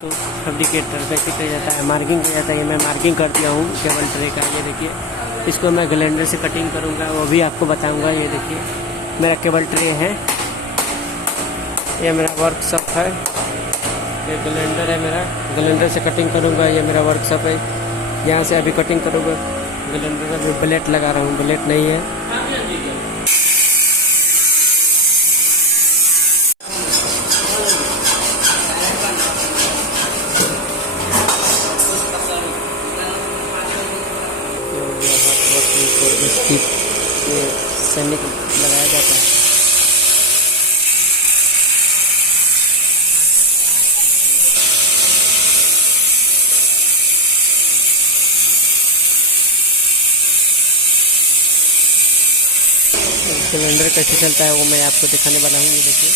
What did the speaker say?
तो फैब्रिकेटर वैसे किया जाता है, मार्किंग किया जाता है। ये मैं मार्किंग कर दिया हूँ केबल ट्रे का। ये देखिए, इसको मैं ग्राइंडर से कटिंग करूँगा, वो भी आपको बताऊँगा। ये देखिए मेरा केबल ट्रे है, ये मेरा वर्कशॉप है, ये ग्राइंडर है मेरा, ग्राइंडर से कटिंग करूँगा। ये मेरा वर्कशॉप है, यहाँ से अभी कटिंग करूँगा। ग्राइंडर में ब्लेड लगा रहा हूँ, ब्लेड नहीं है। सैनिक लगाया जाता है। सिलेंडर कैसे चलता है वो मैं आपको दिखाने वाला हूँ। ये देखिए,